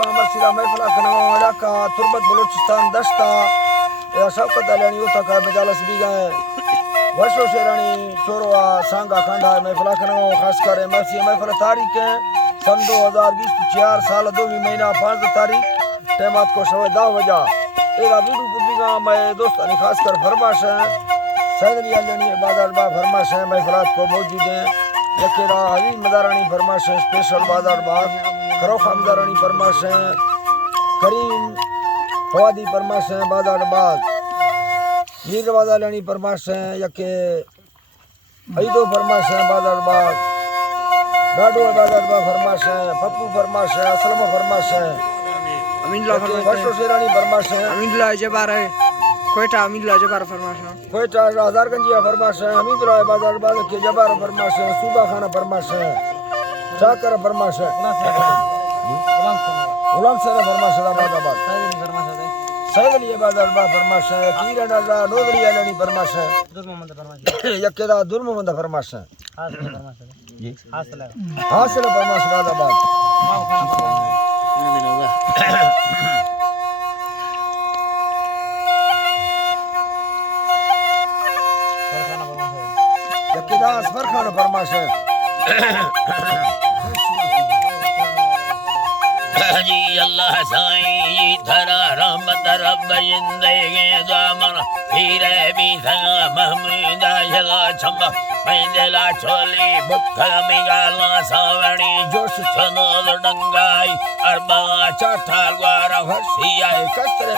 Palmer सिरा महफिल कनवा इलाका तुर्बत बलूचिस्तान दस्ता या शौकत अलियानी उता का मजालस भी गए वर्षो शेरानी चोरवा सांगा खंडा महफिल कनवा खास कर महफिल तारीख है सन 2020 4 साल 2 महीना 5 तारीख टेमात को सवा 10 बजा एदा वीडियो को भी मैं दोस्तानी खास कर फरमाश है सैदली अलियानी बाजार बा फरमाश है महफिलात को मौजूद है यकेरा हवी मदारानी फरमाश है स्पेशल बाजार बाग खरोखा मदारानी फरमाश है करीम फवादी फरमाश है बाजार बाग मीर बाजारानी फरमाश है यके ऐदो फरमाश है बाजार बाग डाडो बाजार बाग फरमाश है पप्पू फरमाश है असलम फरमाश है अमीनुल्लाह फरमाश वर्षो शेरानी फरमाश है अमीनुल्लाह जबार है कोयटा अमीनुल्लाह जबार फरमाश है कोयटा हजारगंजिया फरमाश है हमीदुल्लाह बाजार बाग के जबार फरमाश है सूबा खाना फरमाश है चाकर फरमाश है गुलाम सर फरमाश है बाजार सैदली बाजार बाग फरमाश है किरण राजा नोदरी अलानी फरमाश है दुर मोहम्मद फरमाश है यकेदा दुर मोहम्मद फरमाश है जी हासिल फरमाश बाजार बाग यकेदा असफर खान फरमाश है जी अल्लाह साईं धरा रहमत रब जिंदगी दामन पीर भी सगा महमूद जगा छंबा पैदला छोली बुक्खल मिगाला सावणी जोश छनोद डंगाई अरबा चौथा ग्वार हसिया कसर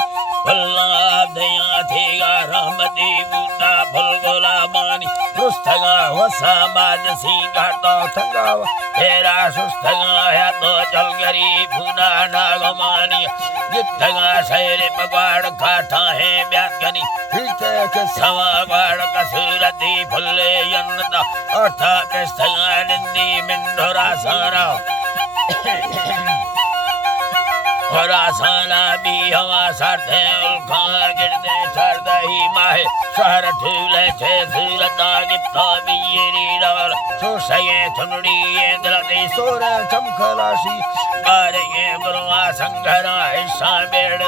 अल्लाह दया थेगा रहमती बूटा फुल गुलाबानी रुस्तगा वसा बाज सी घाटो थंगा तेरा सुस्तगा है तो चल गरी भूना नागमानी जितगा शहर पगवाड़ खाठा है ब्यान कनी हिलते के सवा वाड़ कसूरती फुल्ले यन्नता अर्था पेस्तगा निंदी मिंडोरा सारा और आसाना भी हवा साथे उल्खा गिरते छड़दा ही माहे शहर ठूले छे सूरता गित्ता भी ये रीडाल सोसये चुनड़ी ये दिलती सोर चमखलाशी बारे ये बुरवा संघरा ऐसा बेड़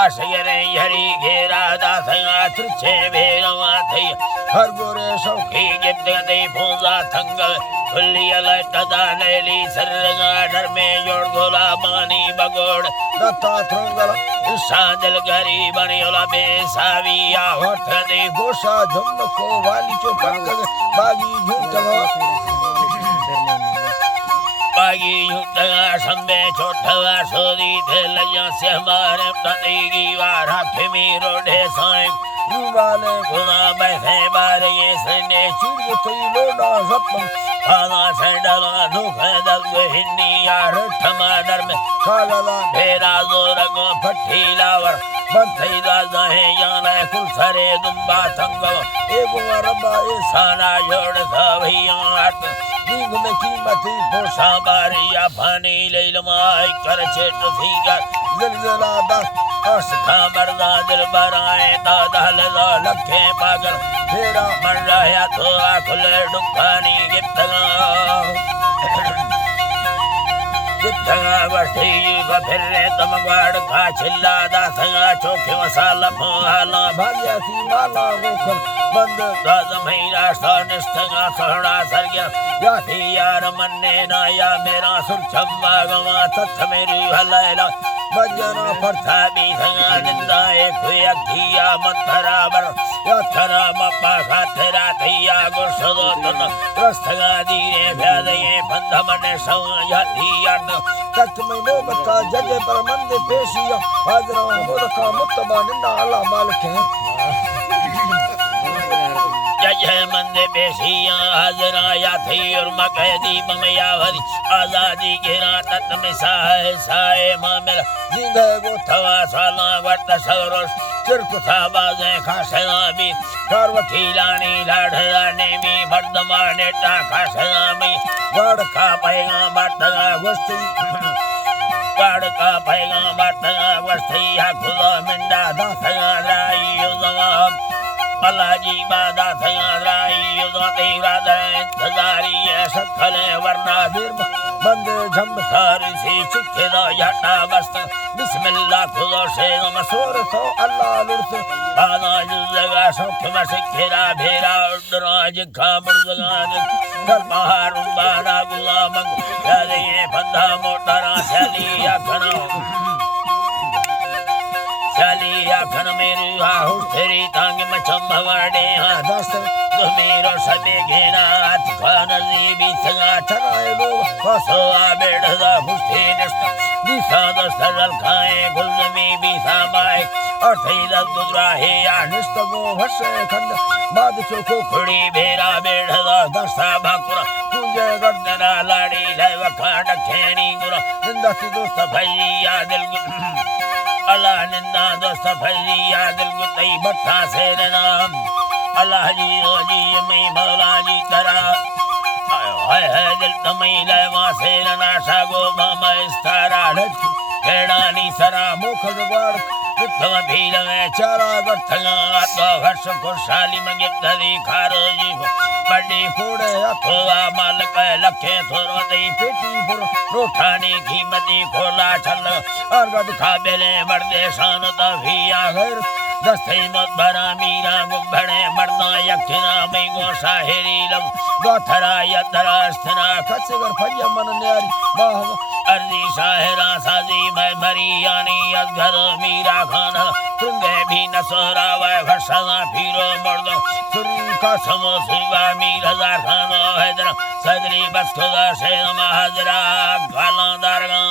आशयरे हरी घेरा दासया त्रिछे भेरवा थई हर गोरे सौखी गिद्दे फूजा थंगल खुली अलय तदा नेली सरगा डर में जोड़ गोला बानी बगोड़ दत्ता थंगल सादल गरी बनी ओला बेसाविया होठ दे गोशा झुम को वाली चो पंग बागी झूठवा बागी झूठवा संबे छोठवा सोदी थे लया से हमारे तनेगी वारा खेमी रोडे साईं रूवाले खुदा बैठे बारे ये सने चुर थई लोडा सपन आना सैंडला दुखे दल हिन्नी यार ठमा डर में खाला भेरा जोरगो फट्टी लावर बंथई दादा है याना कुल सरे दुंबा संगो एगो रब्बा साना जोड़ सभैया दीग में कीमती पोसा बारिया पानी ले लमाई कर छेट सीगा जलजला दा आस्था मरदा दिल बराए दादा लला लखे पागल फेरा मर रहा तो खुले दुखानी गिफ्तगा गिफ्तगा बठी का फिरने तम गाड़ खा छिल्ला दासगा चोखे मसाला फोहाला भाग्या सी माला गोखल बंद दाद महीना सानिस्तगा सहड़ा सरगया या थी यार मन्ने ना या मेरा सुरछम बागवा तथ मेरी हलैला बजना फरथा भी संगा निंदा एक अखिया मथराबर या थरा मप्पा खाथरा थैया गुरसदो तन रस्तगा दीने भ्यादे बंध मने सवा याती याद तक में मोबता जगे पर मंदे पेशिया हाजरा मुदका मुत्तबा निंदा अल्लाह मालिक है जय मंदे बेसिया हाजरा या थी और मकैदी बमया भरी आजादी घेरा तत में साए साए मामिल जिंदे वो थवा साला वर्त सरोस सिर्फ था बाजे खासना भी कर वकीलानी लाढ़ाने में बर्दमाने टा खासना में गड़ का पैगा बटगा वस्ती गड़ का पैगा बटगा वस्ती या खुदा मिंडा दासगा राई युजवाम अल्लाजी बादा थया राई युदो तेरा दे तजारी सकले वरना दिर बंद झम सारी सी चिखदा याटा बस्त बिस्मिल्लाह खुदा से सोर तो अल्लाह लुर्स आना जगा सुख में सिखरा भेरा उड़राज खाबड़ जगान घर बाहर बाना गुलाम यारे बंदा मोटरा चलिया खन मेरू आहु तेरी तांग में चंबवाड़े हां दस्त तो मेरो सदे घेरा हाथ खान जीबी सगा चराए लो फसवा बेड़दा मुस्ते नस्त दिशा दस्तल खाए गुलजमी भी सामाए और थैला गुजरा है या निस्तगो हसे खंड बाद चोको खुड़ी भेरा बेड़दा दस्ता भाकुरा कुंजे गर्दना लाड़ी लेवा खाड़ खेनी गुरा जिंदा की दोस्त भैया दिल अल्लाह निंदा दोस्त भैया दिल गुतई बट्टा से नाम अल्लाह जी ओ जी मैं मौला जी करा हाय हाय दिल तमई लेवा से नाशा गो मामा इस्तारा हेड़ानी सरा मोखल गवाड़ विक्रम भील में चारा गठला तो हर्ष खुशहाली मंगे धरी खारो जी बड़ी कोड़े खोवा मालक लखे थोरो दई पेटी पुर रोठानी कीमती खोला छल और गद खाबेले मर्दे शान तभिया गैर दस्ते मत भरा मीरा गुब्बड़े मर्दा यक्षिना मई गो शाहिरी लम गोथरा यतरा स्तना खचगर फैया मन न्यारी बाह अर्जी शाहिरा साजी मैं मरियानी अजगर मीरा खान तुंगे भी नसरा वह भरसना फिरो मर्द सुरी का समो सुबा मीर हजार खान हैदर सदरी बस खुदा से महाजरा गाला दरगा